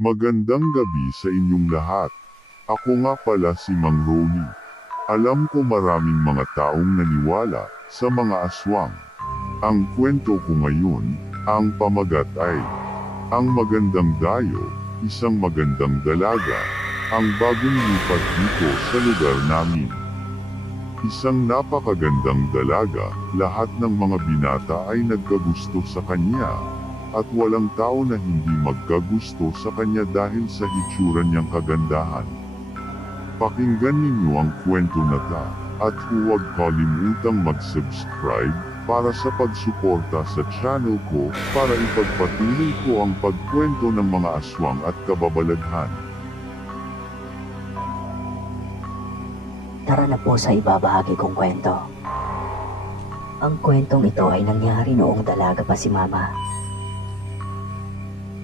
Magandang gabi sa inyong lahat. Ako nga pala si Mang Roni. Alam ko maraming mga taong naniwala sa mga aswang. Ang kwento ko ngayon, ang pamagat ay, ang magandang dayo, isang magandang dalaga, ang bagong lipat dito sa lugar namin. Isang napakagandang dalaga, lahat ng mga binata ay nagkagusto sa kanya, at walang tao na hindi magkagusto sa kanya dahil sa hitsura niyang kagandahan. Pakinggan ninyo ang kwento na ta, at huwag kalimutang mag-subscribe para sa pagsuporta sa channel ko para ipagpatuloy ko ang pagkwento ng mga aswang at kababalaghan. Tara na po sa ibabahagi kong kwento. Ang kwentong ito ay nangyari noong dalaga pa si Mama.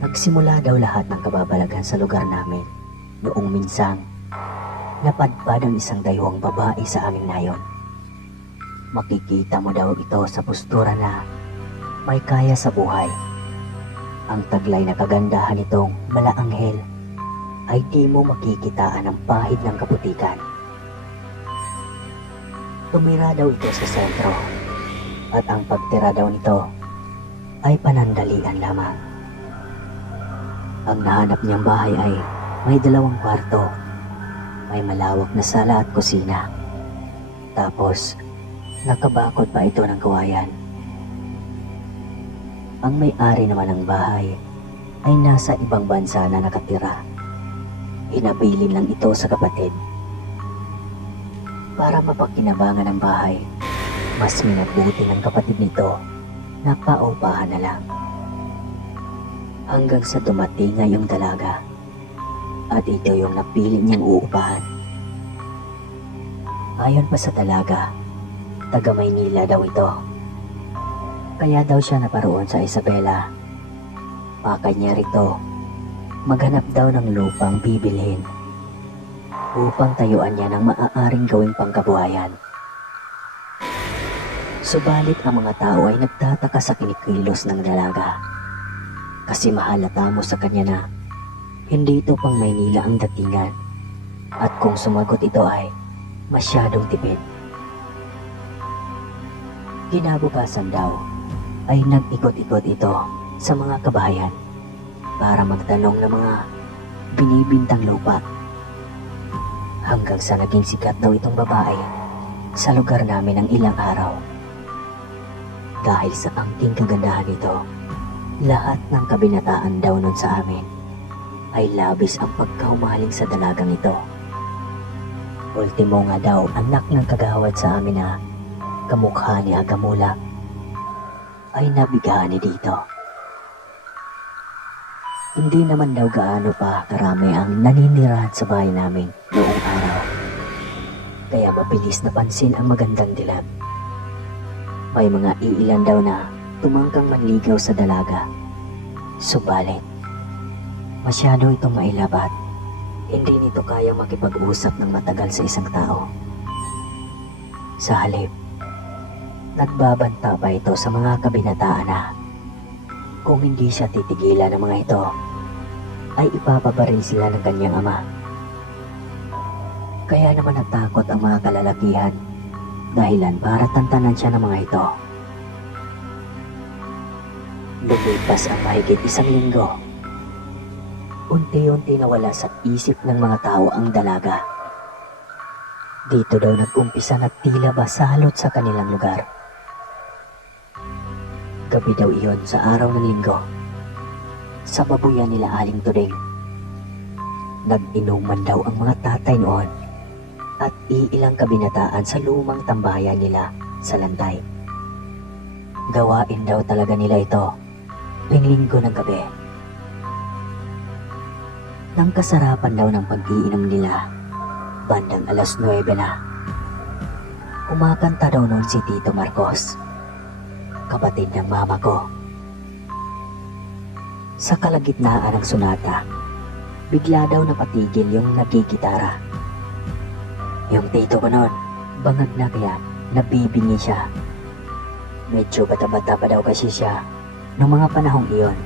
Nagsimula daw lahat ng kababalaghan sa lugar namin noong minsang napadpad ang isang dayuhang babae sa aming nayon. Makikita mo daw ito sa postura na may kaya sa buhay. Ang taglay na kagandahan nitong malaanghel ay di mo makikitaan ang pahid ng kaputikan. Tumira daw ito sa sentro at ang pagtira daw nito ay panandalian lamang. Ang nahanap niyang bahay ay may dalawang kwarto, may malawak na sala at kusina. Tapos, nakabakod pa ito ng kawayan. Ang may-ari naman ng bahay ay nasa ibang bansa na nakatira. Hinabilin lang ito sa kapatid para mapakinabangan ang bahay. Mas minabuti ng kapatid nito na paupahan na lang. Hanggang sa dumating nga yung dalaga at ito yung napili niyang uupahan. Ayon pa sa dalaga, taga Maynila daw ito. Kaya daw siya naparoon sa Isabela. Pakay niya rito, maghanap daw ng lupang bibilhin upang tayuan niya ng maaaring gawing pangkabuhayan. Subalit ang mga tao ay nagtataka sa kinikilos ng dalaga. Kasi mahalata mo sa kanya na hindi ito pang Maynila ang datingan. At kung sumagot ito ay masyadong tipid. Kinabukasan daw ay nag-ikot-ikot ito sa mga kabayan para magtanong ng mga binibintang lupa hanggang sa naging sikat daw itong babae sa lugar namin ng ilang araw. Dahil sa angking kagandahan nito, lahat ng kabinataan daw nun sa amin ay labis ang pagkaumaling sa dalagang ito. Ultimo nga daw anak ng kagawad sa amin na kamukha ni Agamula ay nabighaan ni dito. Hindi naman daw gaano pa karami ang naninirahan sa bahay namin noong araw. Kaya mabilis napansin ang magandang dilag. May mga iilan daw na tumangkang manligaw sa dalaga. Subalit, masyado itong mailabat. Hindi nito kayang makipag-usap ng matagal sa isang tao. Sa halip, nagbabanta pa ito sa mga kabinataan na kung hindi siya titigilan ng mga ito, ay ipapabaril sila ng kanyang ama. Kaya naman natakot ang mga kalalakihan dahilan para tantanan siya ng mga ito. Lumipas ang mahigit isang linggo. Unti-unti nawala sa isip ng mga tao ang dalaga. Dito daw nag-umpisa na tila ba salot sa kanilang lugar. Gabi daw iyon sa araw ng linggo. Sa babuyan nila Aling Tuding. Nag-inuman daw ang mga tatay noon at iilang kabinataan sa lumang tambayan nila sa lantay. Gawain daw talaga nila ito tuwing linggo ng gabi. Nang kasarapan daw ng pag-iinom nila, bandang alas 9 na. Kumakanta daw noon si Tito Marcos, kapatid ng mama ko. Sa kalagitnaan ng sunata, bigla daw napatigil yung nagkikitara. Yung tito ko noon, bangag na kaya nabibingi siya. Medyo bata-bata pa daw kasi siya noong mga panahong iyon.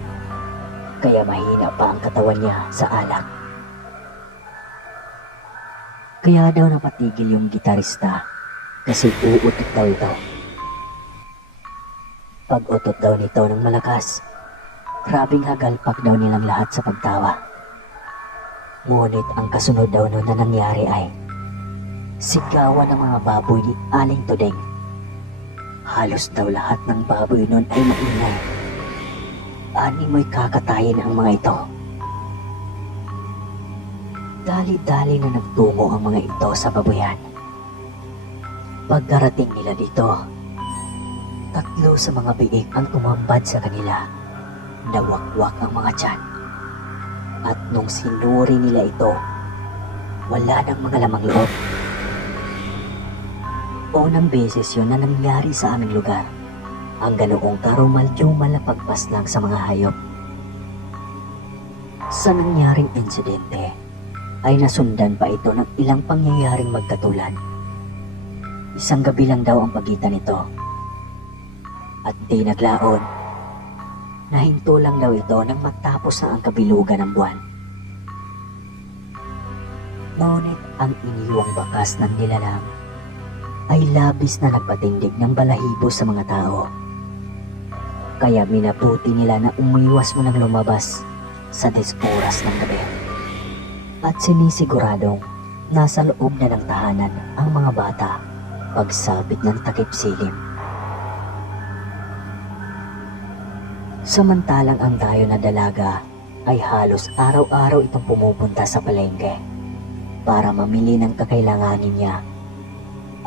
kaya mahina pa ang katawan niya sa alak. Kaya daw napatigil yung gitarista kasi uutot daw ito. Pag-utot daw nito ng malakas, grabing hagalpak daw nilang lahat sa pagtawa. Ngunit ang kasunod daw nun na nangyari ay sigawan ng mga baboy ni Aling Tudeng. Halos daw lahat ng baboy nun ay maingay. Ani mo'y kakatayin ang mga ito. Dali-dali na nagtungo ang mga ito sa babuyan. Pagdarating nila dito, tatlo sa mga biik ang tumambad sa kanila. Nawakwak ang mga tiyan. At nung sinuri nila ito, wala nang mga lamang loob. Unang beses yun na nangyari sa aming lugar. Ang ganoong karumal-dumal na pagpaslang sa mga hayop. Sa nangyaring insidente, ay nasundan pa ito ng ilang pangyayaring magkatulad. Isang gabi lang daw ang pagitan nito. At di naglaon, nahinto lang daw ito nang matapos na ang kabilugan ng buwan. Ngunit ang iniwang bakas ng nilalang ay labis na nagpatindig ng balahibo sa mga tao. Kaya minabuti nila na umiwas mo ng lumabas sa desporas ng gabi. At sinisiguradong nasa loob na ng tahanan ang mga bata pagsabit ng takip silim. Samantalang ang dayo na dalaga ay halos araw-araw itong pumupunta sa palengke para mamili ng kakailanganin niya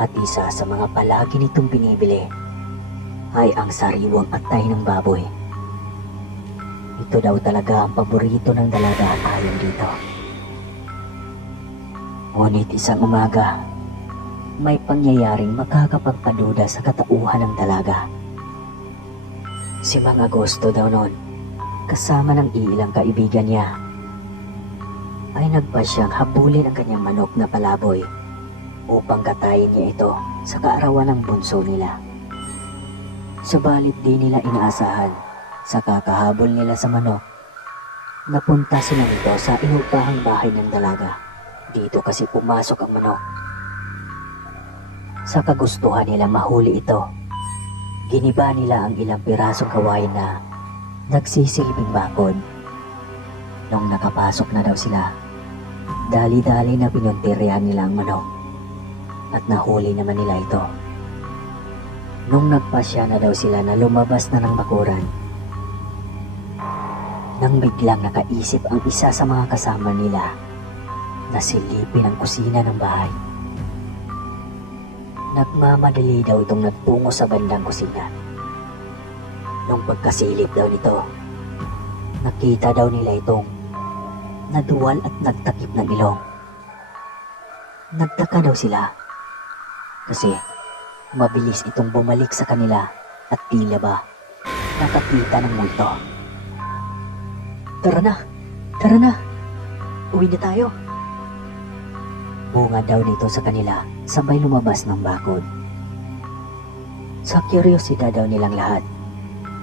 at isa sa mga palagi nitong binibili ay ang sariwang atay ng baboy. Ito daw talaga ang paborito ng dalaga ayon dito. Ngunit isang umaga, may pangyayaring makakapagpaduda sa katauhan ng dalaga. Si Mang Agosto daw noon, kasama ng ilang kaibigan niya, ay nagpasyang habulin ang kanyang manok na palaboy upang katayin niya ito sa kaarawan ng bunso nila. Subalit di nila inaasahan sa kakahabol nila sa manok. Napunta sila nito sa inupahang bahay ng dalaga. Dito kasi pumasok ang manok. Sa kagustuhan nila mahuli ito, giniba nila ang ilang pirasong kawain na nagsisilbing bakod. Nung nakapasok na daw sila, dali-dali na pinuntiryan nila ang manok at nahuli naman nila ito. Nung nagpasya na daw sila na lumabas na ng bakuran, nang biglang nakaisip ang isa sa mga kasama nila na silipin ang kusina ng bahay. Nagmamadali daw itong nagtungo sa bandang kusina. Nung pagkasilip daw nito, nakita daw nila itong naduwal at nagtakip ng ilong. Nagtaka daw sila kasi mabilis itong bumalik sa kanila at tila ba nakakita ng multo. Tara na! Tara na! Uwi na tayo! Bunga daw nito sa kanila sabay lumabas ng bakod. Sa curiosity daw nilang lahat,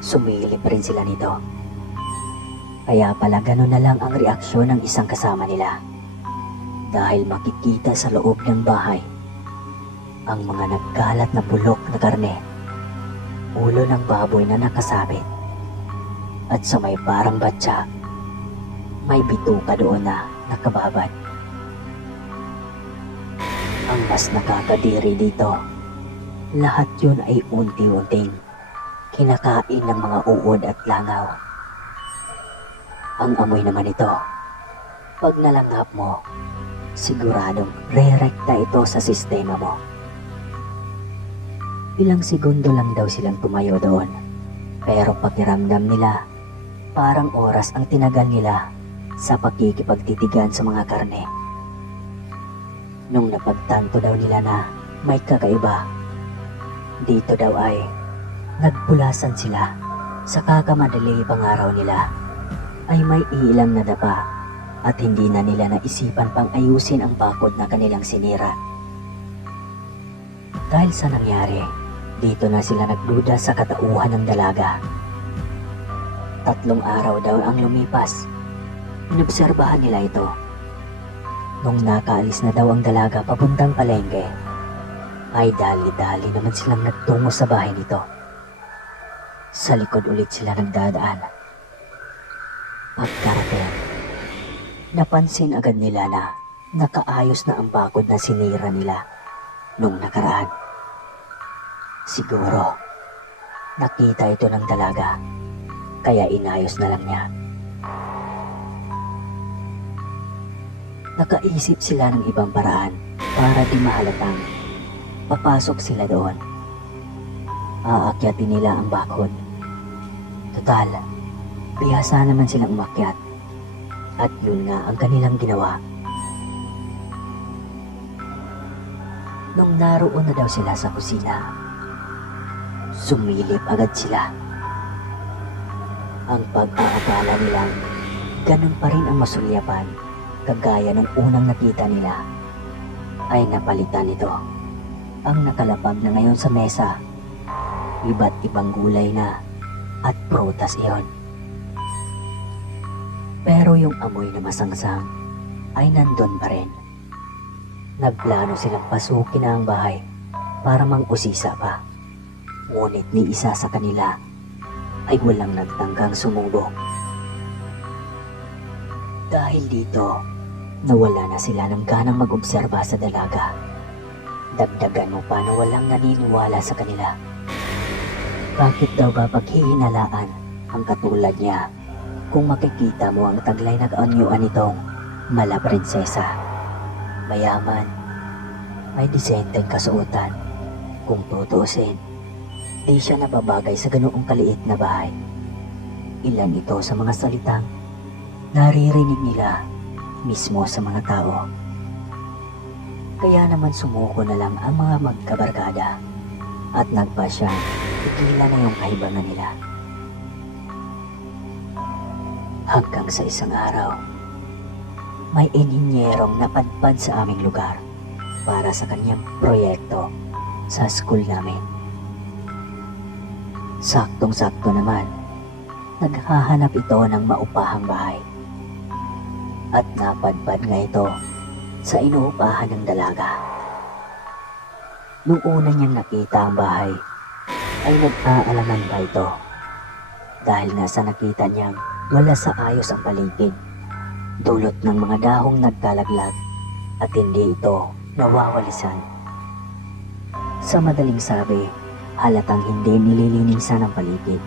sumilip rin sila nito. Kaya pala gano'n na lang ang reaksyon ng isang kasama nila. Dahil makikita sa loob ng bahay ang mga nagkalat na bulok na karne, ulo ng baboy na nakasabit, at sa may parang batsa, may bituka doon na nakababad. Ang mas nakakadiri dito, lahat yun ay unti-unting kinakain ng mga uod at langaw. Ang amoy naman ito, pag nalanghap mo, siguradong re-rekta ito sa sistema mo. Ilang segundo lang daw silang tumayo doon. Pero pakiramdam nila, parang oras ang tinagal nila sa pakikipagtitigan sa mga karne. Nung napagtanto daw nila na may kakaiba, dito daw ay nagpulasan sila sa kakamadali pangaraw nila ay may ilang nadapa at hindi na nila naisipan pang ayusin ang bakod na kanilang sinira. Dahil sa nangyari, dito na sila nagduda sa katauhan ng dalaga. Tatlong araw daw ang lumipas. Inobserbahan nila ito. Nung nakaalis na daw ang dalaga papuntang palengke, ay dali-dali naman silang nagtungo sa bahay nito. Sa likod ulit sila nagdadaan. Pagkarating, napansin agad nila na nakaayos na ang bakod na sinira nila nung nakaraan. Siguro, nakita ito ng dalaga, kaya inayos na lang niya. Nakaisip sila ng ibang paraan para di mahalatang papasok sila doon. Aakyatin nila ang bakod. Total, bihasa naman silang umakyat. At yun nga ang kanilang ginawa. Nung naroon na daw sila sa kusina, sumilip agad sila. Ang pag-aakala nilang ganun pa rin ang masulyapan kagaya ng unang nakita nila ay napalitan nito. Ang nakalapag na ngayon sa mesa, iba't ibang gulay na at prutas iyon. Pero yung amoy na masangsang ay nandun pa rin. Nagplano silang pasukin ang bahay para mang-usisa pa. Ngunit ni isa sa kanila ay walang nagtanggang sumubok. Dahil dito, nawala na sila ng ganang mag-obserba sa dalaga. Dagdagan mo pa na walang naniniwala sa kanila. Bakit daw ba paghihinalaan ang katulad niya kung makikita mo ang taglay na kaanyuan nitong mala prinsesa? Mayaman, may disenteng kasuotan. Kung tutuusin, di siya nababagay sa ganoong kaliit na bahay. Ilan ito sa mga salitang naririnig nila mismo sa mga tao. Kaya naman sumuko na lang ang mga magkabarkada at nagpa siya tigilan na yung kahibangan nila. Hanggang sa isang araw, may ininyerong napadpad sa aming lugar para sa kanyang proyekto sa school namin. Saktong-sakto naman, naghahanap ito ng maupahang bahay. At napadpad nga ito sa inuupahan ng dalaga. Nung una niyang nakita ang bahay, ay nag-aalaman ito. Dahil nasa nakita niyang wala sa ayos ang paligid. Dulot ng mga dahong nagkalaglag at hindi ito nawawalisan. Sa madaling sabi, halatang hindi nililinisan ang paligid.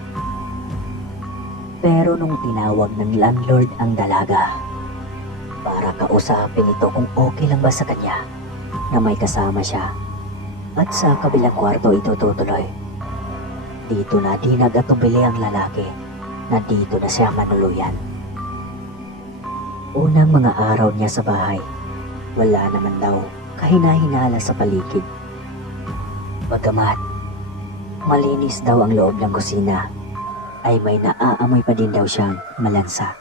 Pero nung tinawag ng landlord ang dalaga, para kausapin ito kung okay lang ba sa kanya na may kasama siya at sa kabilang kwarto ito tutuloy. Dito na dinag at ang lalaki na dito na siya manuluyan. Unang mga araw niya sa bahay, wala naman daw kahina-hinala sa paligid. Bagamat malinis daw ang loob ng kusina, ay may naaamoy pa din daw siyang malansa.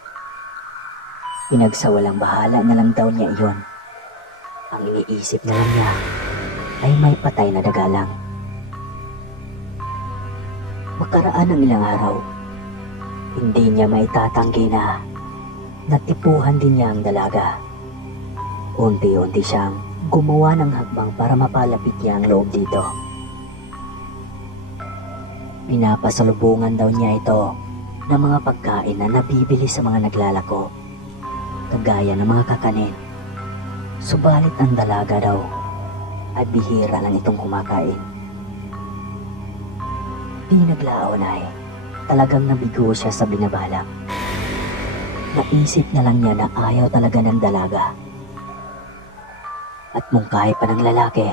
Pinagsawalang bahala na lang daw niya iyon. Ang iniisip na lang niya ay may patay na dagalang. Makaraan ng ilang araw, hindi niya maitatanggi na natipuhan din niya ang dalaga. Unti-unti siyang gumawa ng hakbang para mapalapit niya ang loob dito. Pinapasalubungan daw niya ito ng mga pagkain na nabibili sa mga naglalako kagaya ng mga kakanin. Subalit ang dalaga daw ay bihira lang itong kumakain. Di naglaon talagang nabigo siya sa binabalak. Naisip na lang niya na ayaw talaga ng dalaga. At mungkahi pa ng lalaki,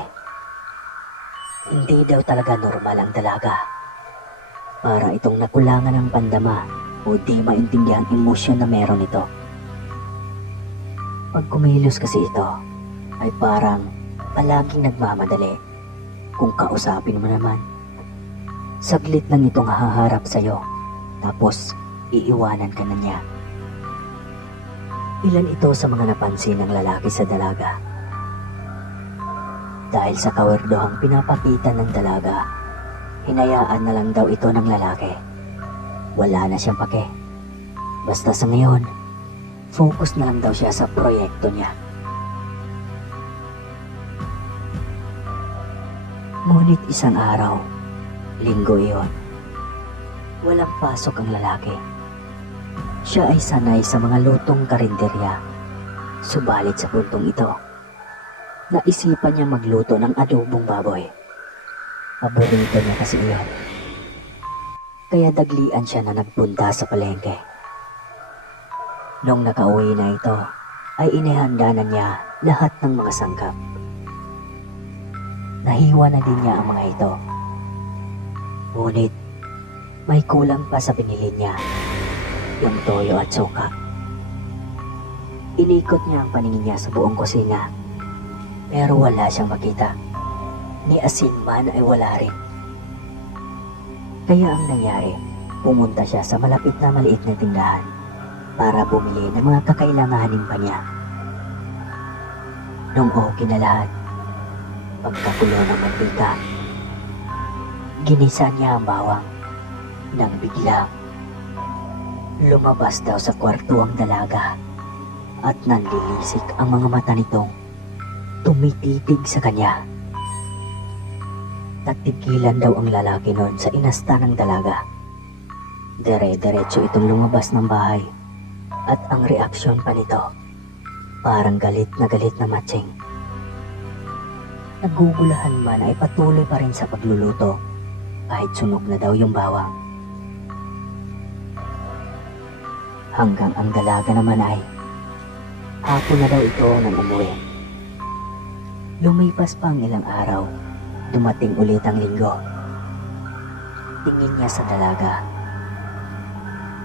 hindi daw talaga normal ang dalaga. Para itong nakulangan ng pandama o di maintindihan emosyon na meron ito. Pag kumilos kasi ito, ay parang palaging nagmamadali. Kung kausapin mo naman, saglit lang itong haharap sa'yo, tapos iiwanan ka na niya. Ilan ito sa mga napansin ng lalaki sa dalaga. Dahil sa kawerdohang pinapakita ng dalaga, hinayaan na lang daw ito ng lalaki. Wala na siyang pake Basta sa ngayon, focus na lang daw siya sa proyekto niya. Ngunit isang araw, linggo iyon, walang pasok ang lalaki. Siya ay sanay sa mga lutong karinderya. Subalit sa puntong ito, naisipan niya magluto ng adobong baboy. Paborito niya kasi iyon. Kaya daglian siya na nagpunta sa palengke. Nung nakauwi na ito, ay inihanda na niya lahat ng mga sangkap. Nahiwa na din niya ang mga ito. Ngunit, may kulang pa sa binili niya, yung toyo at suka. Inikot niya ang paningin niya sa buong kusina, pero wala siyang makita. Ni asin man ay wala rin. Kaya ang nangyari, pumunta siya sa malapit na maliit na tindahan para bumili ng mga kakailanganin pa niya. Nung okay na lahat, pagkakulo ng mantika, ginisa niya ang bawang nang biglang lumabas daw sa kwarto ang dalaga at nanlilisik ang mga mata nitong tumititig sa kanya. Nagtigilan daw ang lalaki noon sa inasta ng dalaga. Dire-diretso itong lumabas ng bahay at ang reaksyon pa nito parang galit na galit na matching. Nagugulahan man ay patuloy pa rin sa pagluluto kahit sunog na daw yung bawang. Hanggang ang dalaga naman ay hapon na daw ito nang umuwi. Lumipas pa ang ilang araw, dumating ulit ang linggo. Tingin niya sa dalaga.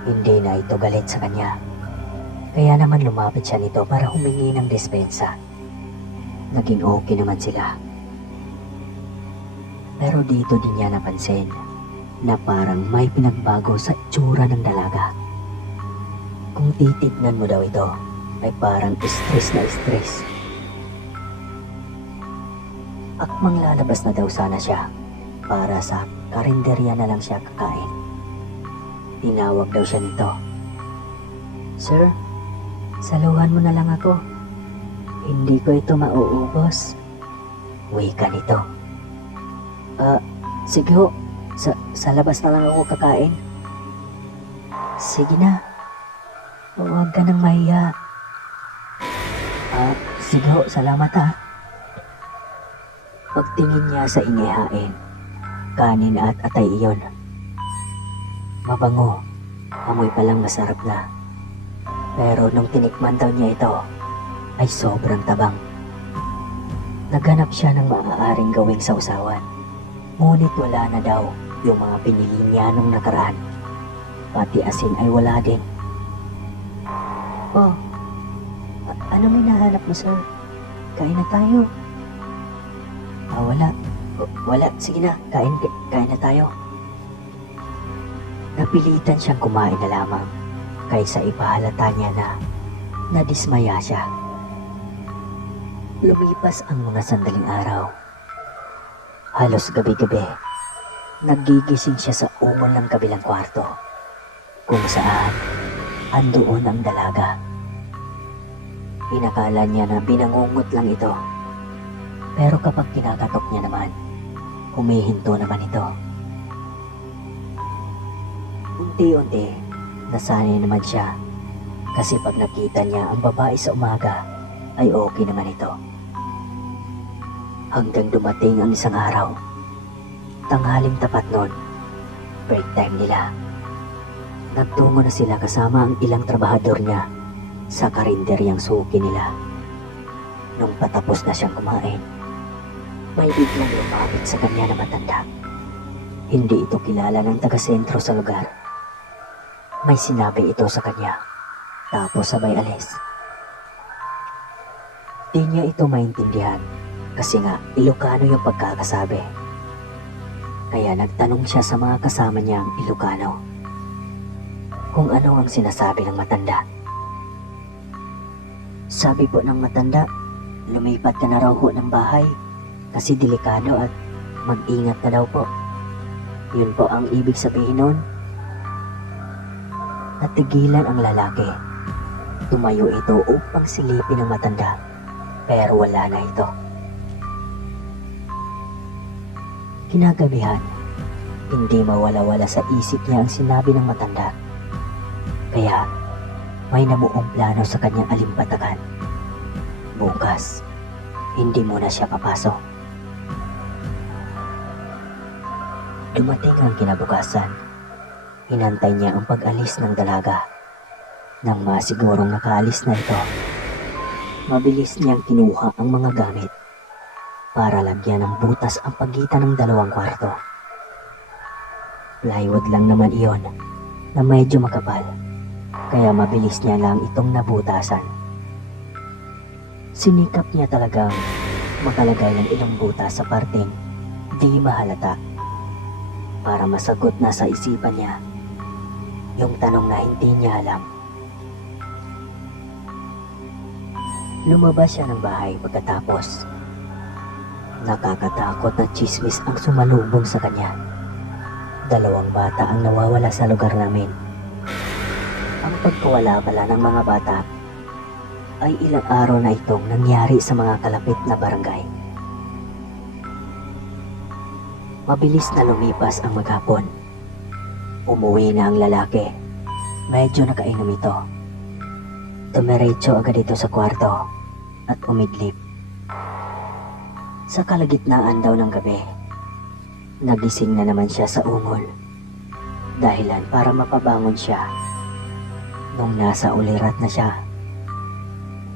Hindi na ito galit sa kanya. Kaya naman lumapit siya nito para humingi ng dispensa. Naging okay naman sila. Pero dito din niya napansin na parang may pinagbago sa itsura ng dalaga. Kung titignan mo daw ito, ay parang stress na stress. Akmang lalabas na daw sana siya para sa karinderya na lang siya kakain. Tinawag daw siya nito. Sir, saluhan mo na lang ako. Hindi ko ito mauubos. Wika nito. Ah, sige ho. Sa, sa labas na lang ako kakain. Sige na. Huwag ka nang mahiya. Ah, sige ho. Salamat ha. Pagtingin niya sa inihain, kanin at atay iyon. Mabango, amoy palang masarap na. Pero nung tinikman daw niya ito, ay sobrang tabang. Naghanap siya ng maaaring gawing sausawan. Ngunit wala na daw yung mga pinili niya nung nakaraan. Pati asin ay wala din. Oh, a- ano may nahanap mo, sir? Kain na tayo. Ah, wala. Wala. Sige na. Kain, kain na tayo. Napilitan siyang kumain na lamang kaysa ipahalata niya na nadismaya siya. Lumipas ang mga sandaling araw. Halos gabi-gabi, nagigising siya sa umon ng kabilang kwarto kung saan andoon ang dalaga. Inakala niya na binangungot lang ito. Pero kapag kinakatok niya naman, humihinto naman ito. Unti-unti, nasanay naman siya. Kasi pag nakita niya ang babae sa umaga, ay okay naman ito. Hanggang dumating ang isang araw. Tanghaling tapat nun, break time nila. Nagtungo na sila kasama ang ilang trabahador niya sa karinderyang suki nila. Nung patapos na siyang kumain, may biglang lumapit sa kanya na matanda. Hindi ito kilala ng taga-sentro sa lugar. May sinabi ito sa kanya, tapos sabay alis. Di niya ito maintindihan kasi nga Ilocano yung pagkakasabi. Kaya nagtanong siya sa mga kasama niyang Ilocano kung ano ang sinasabi ng matanda. Sabi po ng matanda, lumipat ka na raw ho ng bahay kasi delikado at mag-ingat ka daw po. Yun po ang ibig sabihin nun. Natigilan ang lalaki. Tumayo ito upang silipin ang matanda. Pero wala na ito. Kinagabihan, hindi mawala-wala sa isip niya ang sinabi ng matanda. Kaya, may nabuong plano sa kanyang alimpatakan. Bukas, hindi muna siya papasok. Dumating ang kinabukasan. Hinantay niya ang pag-alis ng dalaga. Nang masigurong nakaalis na ito, mabilis niyang kinuha ang mga gamit para lagyan ng butas ang pagitan ng dalawang kwarto. Plywood lang naman iyon na medyo makapal, kaya mabilis niya lang itong nabutasan. Sinikap niya talagang makalagay ng ilang butas sa parteng di mahalata para masagot na sa isipan niya yung tanong na hindi niya alam. Lumabas siya ng bahay pagkatapos. Nakakatakot na chismis ang sumalubong sa kanya. Dalawang bata ang nawawala sa lugar namin. Ang pagkawala pala ng mga bata ay ilang araw na itong nangyari sa mga kalapit na barangay. Mabilis na lumipas ang maghapon. Umuwi na ang lalaki. Medyo nakainom ito. Tumiretso agad ito sa kwarto at umidlip. Sa kalagitnaan daw ng gabi, nagising na naman siya sa ungol. Dahilan para mapabangon siya. Nung nasa ulirat na siya,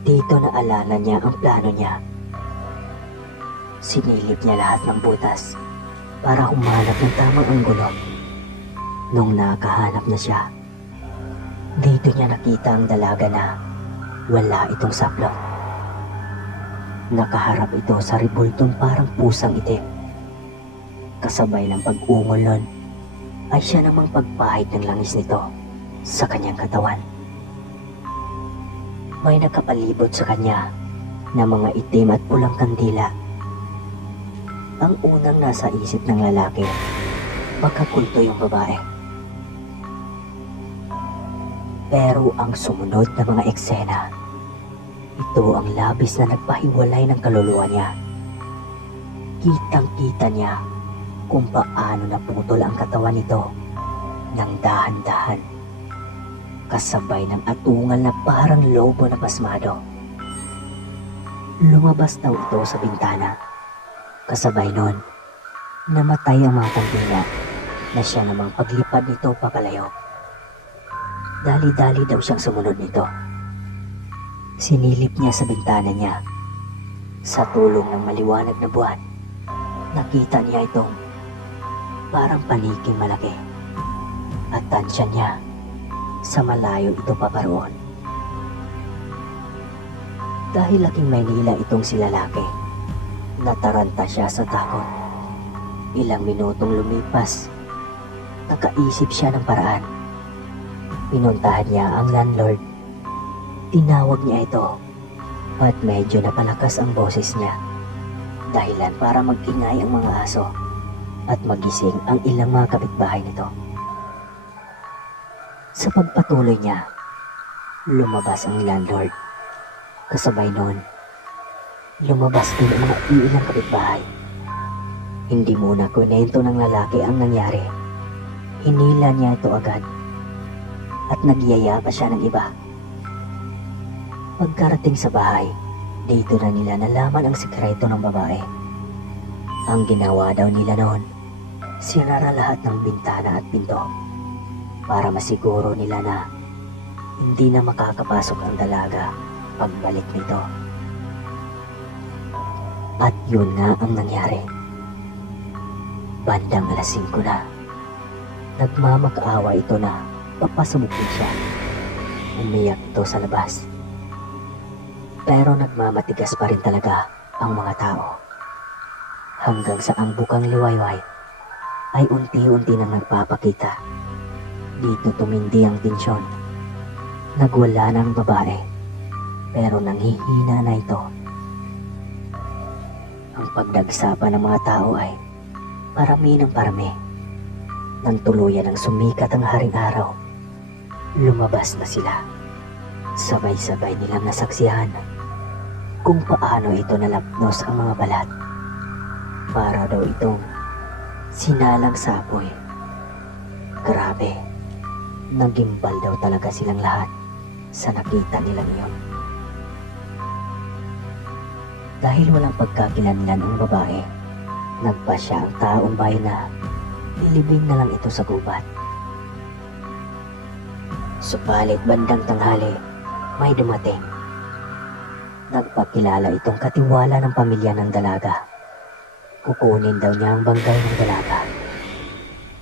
dito naalala niya ang plano niya. Sinilip niya lahat ng butas para humanap ng tamang anggulo. Nung nakahanap na siya, dito niya nakita ang dalaga na wala itong saplot. Nakaharap ito sa ribultong parang pusang itim. Kasabay ng pag-ungol nun, ay siya namang pagpahid ng langis nito sa kanyang katawan. May nakapalibot sa kanya na mga itim at pulang kandila. Ang unang nasa isip ng lalaki, baka kulto yung babae. Pero ang sumunod na mga eksena, ito ang labis na nagpahiwalay ng kaluluwa niya. Kitang-kita niya kung paano naputol ang katawan nito ng dahan-dahan. Kasabay ng atungal na parang lobo na pasmado. Lumabas daw ito sa bintana. Kasabay nun, namatay ang mga kandila na siya namang paglipad nito papalayo. Dali-dali daw siyang sumunod nito. Sinilip niya sa bintana niya. Sa tulong ng maliwanag na buwan, nakita niya itong parang paniking malaki. At tansya niya, sa malayo ito paparoon. Dahil laking Maynila itong si lalaki, nataranta siya sa takot. Ilang minutong lumipas, nakaisip siya ng paraan. Pinuntahan niya ang landlord Tinawag niya ito at medyo napalakas ang boses niya. Dahilan para magingay ang mga aso at magising ang ilang mga kapitbahay nito. Sa pagpatuloy niya, lumabas ang landlord. Kasabay noon, lumabas din ang mga ilang kapitbahay. Hindi muna kunento ng lalaki ang nangyari. Hinila niya ito agad at nagyaya pa siya ng iba. Pagkarating sa bahay, dito na nila nalaman ang sikreto ng babae. Ang ginawa daw nila noon, sinara lahat ng bintana at pinto para masiguro nila na hindi na makakapasok ang dalaga pagbalik nito. At yun nga ang nangyari. Bandang alas 5 na. Nagmamakaawa ito na papasubukin siya. Umiyak ito sa labas. Pero nagmamatigas pa rin talaga ang mga tao. Hanggang sa ang bukang liwayway ay unti-unti nang nagpapakita. Dito tumindi ang tensyon. Nagwala ng babae, pero nanghihina na ito. Ang pagdagsa pa ng mga tao ay parami ng parami. Nang tuluyan ang sumikat ang haring araw, lumabas na sila. Sabay-sabay nilang nasaksihan kung paano ito nalapnos ang mga balat. Para daw itong sinalang sa apoy. Grabe, nagimbal daw talaga silang lahat sa nakita nilang iyon. Dahil walang pagkakilanlan ang babae, nagpa siya ang taong bayan na ilibing na lang ito sa gubat. Subalit bandang tanghali, may dumating. Nagpakilala itong katiwala ng pamilya ng dalaga. Kukunin daw niya ang bangkay ng dalaga.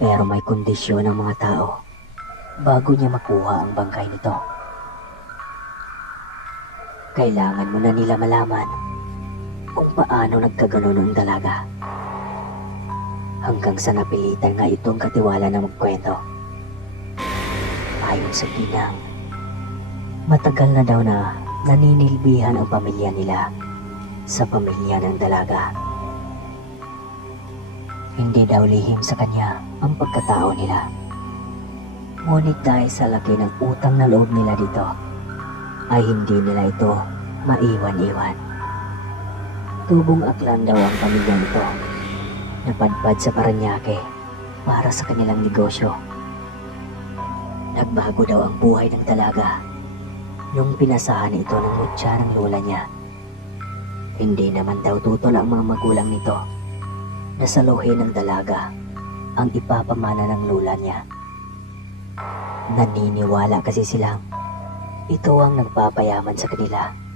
Pero may kondisyon ng mga tao bago niya makuha ang bangkay nito. Kailangan mo na nila malaman kung paano nagkaganon ang dalaga. Hanggang sa napilitan nga itong katiwala na magkwento. Ayon sa ginang, matagal na daw na naninilbihan ang pamilya nila sa pamilya ng dalaga. Hindi daw lihim sa kanya ang pagkatao nila. Ngunit dahil sa laki ng utang na loob nila dito, ay hindi nila ito maiwan-iwan. Tubong aklan daw ang pamilya nito. Napadpad sa Paranaque para sa kanilang negosyo. Nagbago daw ang buhay ng dalaga nung pinasahan ito ng mutya ng lola niya. Hindi naman daw tutol ang mga magulang nito na saluhin ng dalaga ang ipapamana ng lola niya. Naniniwala kasi silang ito ang nagpapayaman sa kanila.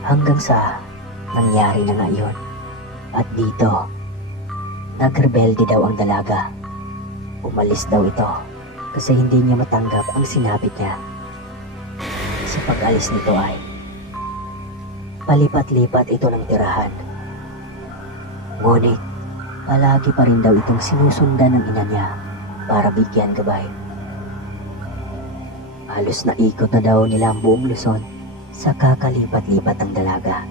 Hanggang sa nangyari na nga yun. At dito, nagrebelde daw ang dalaga. Umalis daw ito kasi hindi niya matanggap ang sinabi niya. Sa pag-alis nito ay palipat-lipat ito ng tirahan. Ngunit, palagi pa rin daw itong sinusundan ng ina niya para bigyan gabay. Halos naikot na daw nila ang buong Luzon sa kakalipat-lipat ang dalaga.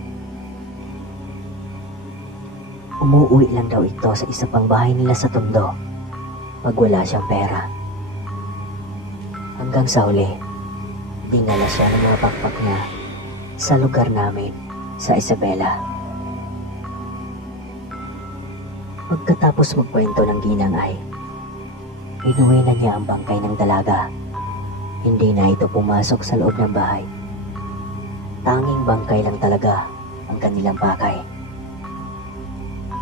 Umuwi lang daw ito sa isa pang bahay nila sa Tondo pag wala siyang pera. Hanggang sa huli, dinala siya ng mga pakpak niya sa lugar namin sa Isabela. Pagkatapos magkwento ng ginang ay, inuwi na niya ang bangkay ng dalaga. Hindi na ito pumasok sa loob ng bahay. Tanging bangkay lang talaga ang kanilang pakay.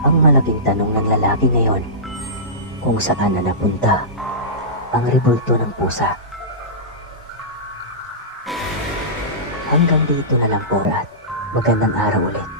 Ang malaking tanong ng lalaki ngayon, kung saan na napunta ang rebulto ng pusa. Hanggang dito na lang po at magandang araw ulit.